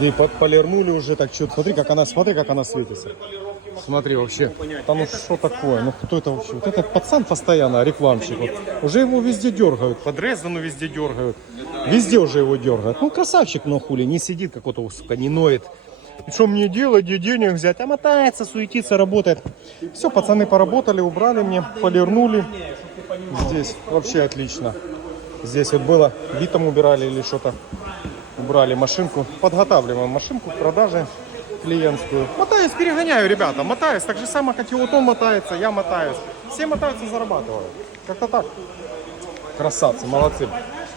И полирнули уже так что-то. Смотри, как она светится. Смотри, вообще. Там ну что такое? Ну кто это вообще? Вот этот пацан постоянно, рекламщик. Вот. Уже его везде дергают. Под Резану везде дергают. Везде уже его дергают. Ну красавчик, но хули. Не сидит какой-то, сука, не ноет. И что мне делать, где денег взять? А мотается, суетится, работает. Все, пацаны поработали, убрали мне, полирнули. Здесь вообще отлично. Здесь вот было, битом убирали или что-то. Убрали машинку. Подготавливаем машинку к продаже клиентскую. Мотаюсь, перегоняю, ребята, мотаюсь. Так же самое, как и вот он мотается, я мотаюсь. Все мотаются, зарабатывают. Как-то так. Красавцы, молодцы.